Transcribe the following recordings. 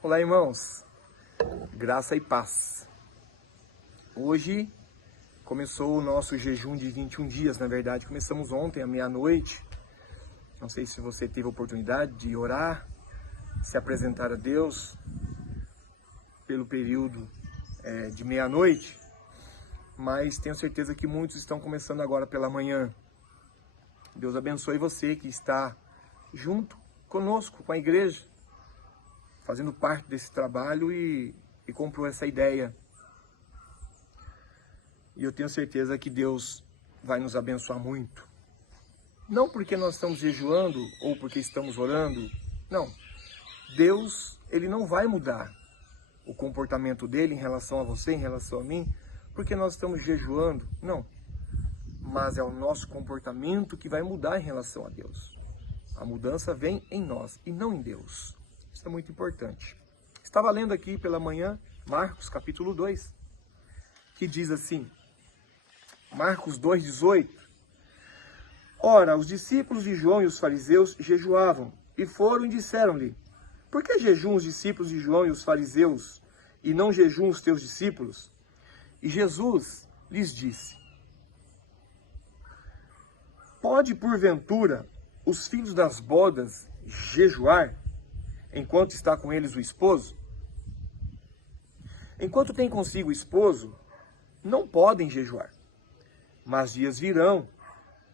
Olá, irmãos, graça e paz. Hoje começou o nosso jejum de 21 dias, na verdade, começamos ontem à meia-noite. Não sei se você teve a oportunidade de orar, se apresentar a Deus pelo período de meia-noite, mas tenho certeza que muitos estão começando agora pela manhã. Deus abençoe você que está junto conosco, com a igreja, fazendo parte desse trabalho e comprou essa ideia. E eu tenho certeza que Deus vai nos abençoar muito. Não porque nós estamos jejuando ou porque estamos orando, não. Deus, Ele não vai mudar o comportamento dele em relação a você, em relação a mim, porque nós estamos jejuando, não. Mas é o nosso comportamento que vai mudar em relação a Deus. A mudança vem em nós e não em Deus. Isso é muito importante. Estava lendo aqui pela manhã, Marcos capítulo 2, que diz assim, Marcos 2,18. Ora, os discípulos de João e os fariseus jejuavam, e foram e disseram-lhe, por que jejuam os discípulos de João e os fariseus, e não jejuam os teus discípulos? E Jesus lhes disse, pode porventura os filhos das bodas jejuar, enquanto está com eles o esposo? Enquanto tem consigo o esposo, não podem jejuar. Mas dias virão,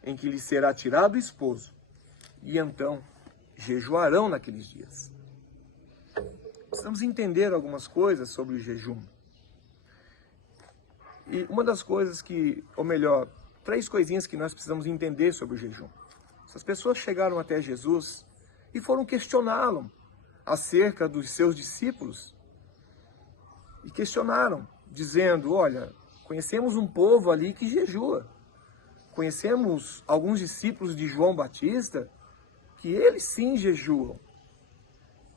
em que lhes será tirado o esposo, e então jejuarão naqueles dias. Precisamos entender algumas coisas sobre o jejum. E uma das coisas que, ou melhor, 3 coisinhas que nós precisamos entender sobre o jejum. Essas pessoas chegaram até Jesus e foram questioná-lo acerca dos seus discípulos. E questionaram, dizendo, olha, conhecemos um povo ali que jejua. Conhecemos alguns discípulos de João Batista que eles sim jejuam.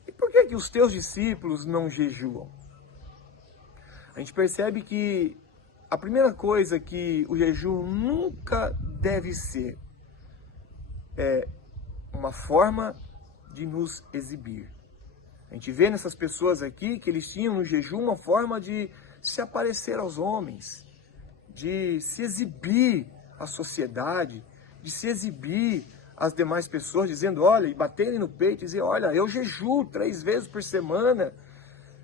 E por que os teus discípulos não jejuam? A gente percebe que a primeira coisa que o jejum nunca deve ser é uma forma de nos exibir. A gente vê nessas pessoas aqui que eles tinham no jejum uma forma de se aparecer aos homens, de se exibir à sociedade, de se exibir às demais pessoas, dizendo, olha, e baterem no peito e dizer, olha, eu jejuo 3 vezes por semana,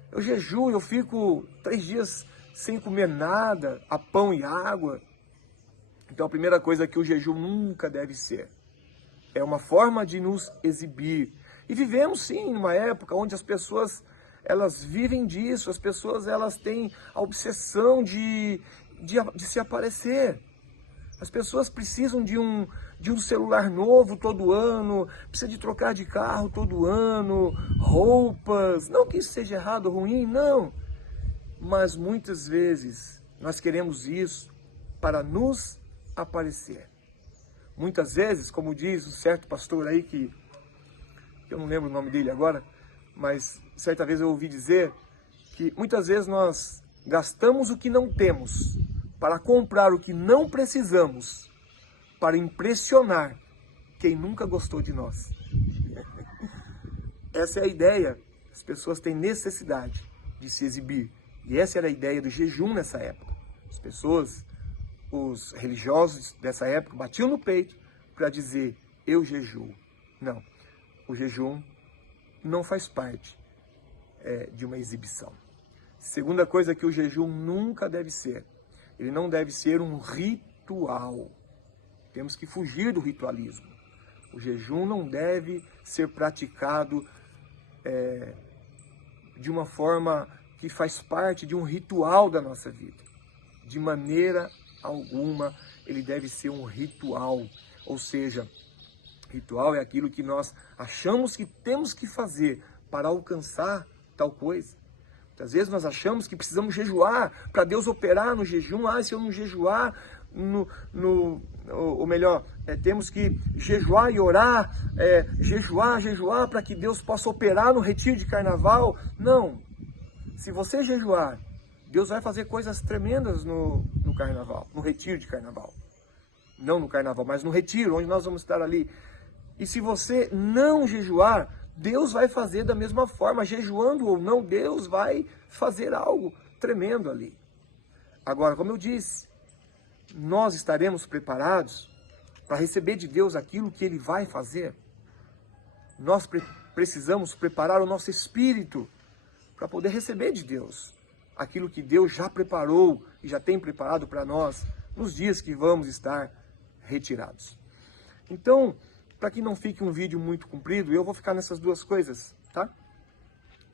eu jejuo, eu fico 3 dias sem comer nada, a pão e água. Então a primeira coisa que o jejum nunca deve ser, é uma forma de nos exibir. E vivemos sim numa época onde as pessoas, elas vivem disso, as pessoas elas têm a obsessão de se aparecer. As pessoas precisam de um celular novo todo ano, precisam de trocar de carro todo ano, roupas, não que isso seja errado ou ruim, não. Mas muitas vezes nós queremos isso para nos aparecer. Muitas vezes, como diz um certo pastor aí, que eu não lembro o nome dele agora, mas certa vez eu ouvi dizer que muitas vezes nós gastamos o que não temos para comprar o que não precisamos, para impressionar quem nunca gostou de nós. Essa é a ideia. As pessoas têm necessidade de se exibir. E essa era a ideia do jejum nessa época. As pessoas, os religiosos dessa época, batiam no peito para dizer, eu jejuo. Não, o jejum não faz parte de uma exibição. Segunda coisa que o jejum nunca deve ser, ele não deve ser um ritual. Temos que fugir do ritualismo. O jejum não deve ser praticado de uma forma que faz parte de um ritual da nossa vida. De maneira alguma, ele deve ser um ritual. Ou seja, ritual é aquilo que nós achamos que temos que fazer para alcançar tal coisa. Muitas vezes nós achamos que precisamos jejuar para Deus operar no jejum. Se eu não jejuar, ou melhor, temos que jejuar e orar, jejuar para que Deus possa operar no retiro de carnaval. Não. Se você jejuar, Deus vai fazer coisas tremendas no carnaval, no retiro de carnaval. Não no carnaval, mas no retiro, onde nós vamos estar ali. E se você não jejuar, Deus vai fazer da mesma forma, jejuando ou não, Deus vai fazer algo tremendo ali. Agora, como eu disse, nós estaremos preparados para receber de Deus aquilo que Ele vai fazer. Nós precisamos preparar o nosso espírito para poder receber de Deus aquilo que Deus já preparou e já tem preparado para nós nos dias que vamos estar retirados. Então, para que não fique um vídeo muito comprido, eu vou ficar nessas duas coisas, tá?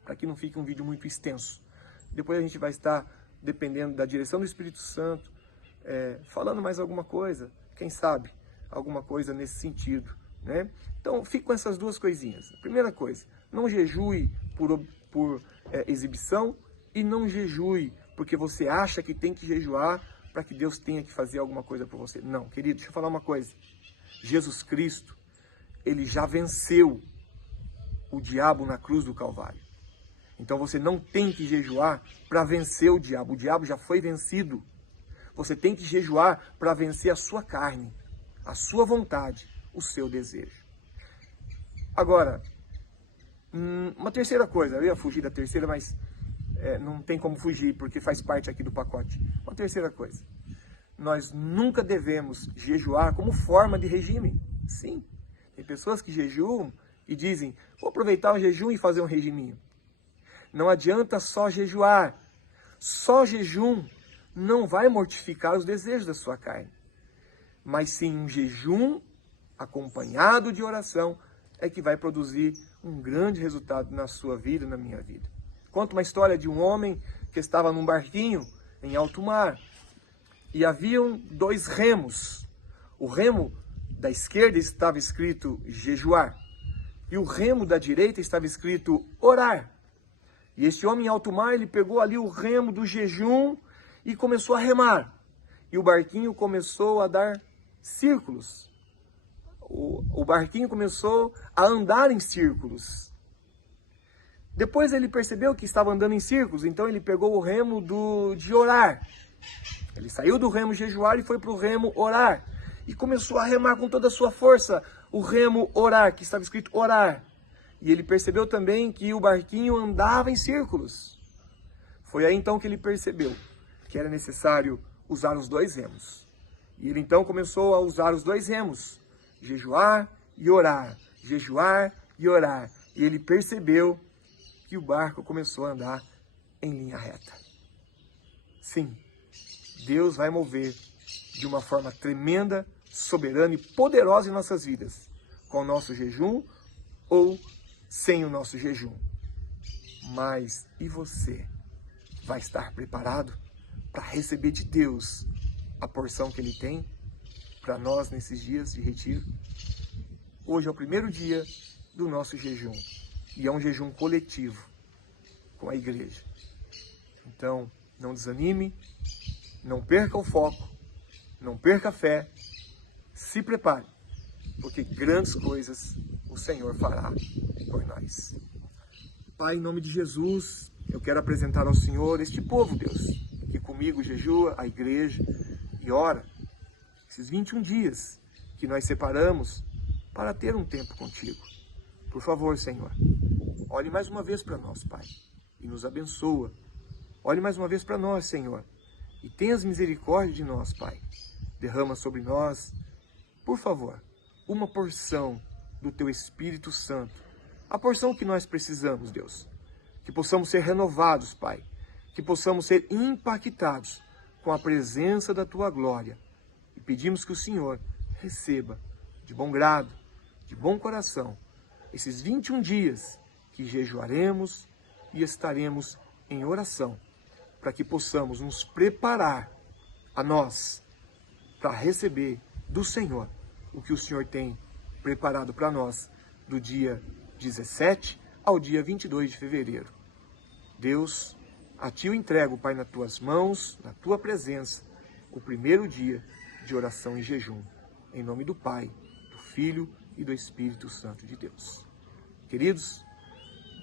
Para que não fique um vídeo muito extenso. Depois a gente vai estar, dependendo da direção do Espírito Santo, falando mais alguma coisa, quem sabe, alguma coisa nesse sentido, né? Então, fique com essas duas coisinhas. A primeira coisa, não jejue por exibição e não jejue porque você acha que tem que jejuar para que Deus tenha que fazer alguma coisa por você. Não, querido, deixa eu falar uma coisa. Jesus Cristo, Ele já venceu o diabo na cruz do Calvário. Então você não tem que jejuar para vencer o diabo já foi vencido. Você tem que jejuar para vencer a sua carne, a sua vontade, o seu desejo. Agora, uma terceira coisa, eu ia fugir da terceira, mas não tem como fugir, porque faz parte aqui do pacote. Uma terceira coisa, nós nunca devemos jejuar como forma de regime. Sim, tem pessoas que jejuam e dizem, vou aproveitar o jejum e fazer um regiminho. Não adianta só jejuar. Só jejum não vai mortificar os desejos da sua carne. Mas sim um jejum acompanhado de oração é que vai produzir um grande resultado na sua vida e na minha vida. Conta uma história de um homem que estava num barquinho em alto mar e haviam 2 remos. O remo da esquerda estava escrito jejuar e o remo da direita estava escrito orar. E este homem em alto mar, ele pegou ali o remo do jejum e começou a remar. E o barquinho começou a dar círculos. O barquinho começou a andar em círculos. Depois ele percebeu que estava andando em círculos, então ele pegou o remo de orar. Ele saiu do remo jejuar e foi para o remo orar. E começou a remar com toda a sua força o remo orar, que estava escrito orar. E ele percebeu também que o barquinho andava em círculos. Foi aí então que ele percebeu que era necessário usar os 2 remos. E ele então começou a usar os 2 remos, jejuar e orar, jejuar e orar. E ele percebeu que o barco começou a andar em linha reta. Sim, Deus vai mover de uma forma tremenda, soberana e poderosa em nossas vidas, com o nosso jejum ou sem o nosso jejum. Mas e você? Vai estar preparado para receber de Deus a porção que Ele tem para nós nesses dias de retiro? Hoje é o primeiro dia do nosso jejum e é um jejum coletivo com a igreja. Então, não desanime, não perca o foco, não perca a fé, se prepare, porque grandes coisas o Senhor fará por nós. Pai, em nome de Jesus, eu quero apresentar ao Senhor este povo, Deus, que comigo jejua, a igreja, e ora, esses 21 dias que nós separamos para ter um tempo contigo. Por favor, Senhor, olhe mais uma vez para nós, Pai, e nos abençoa. Olhe mais uma vez para nós, Senhor, e tenhas misericórdia de nós, Pai. Derrama sobre nós, por favor, uma porção do Teu Espírito Santo, a porção que nós precisamos, Deus. Que possamos ser renovados, Pai, que possamos ser impactados com a presença da Tua glória. E pedimos que o Senhor receba de bom grado, de bom coração, esses 21 dias que jejuaremos e estaremos em oração, para que possamos nos preparar a nós para receber do Senhor o que o Senhor tem preparado para nós do dia 17 ao dia 22 de fevereiro. Deus, a Ti eu entrego, Pai, nas Tuas mãos, na Tua presença, o primeiro dia de oração e jejum. Em nome do Pai, do Filho e do Espírito Santo de Deus. Queridos,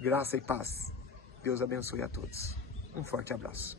graça e paz. Deus abençoe a todos. Um forte abraço.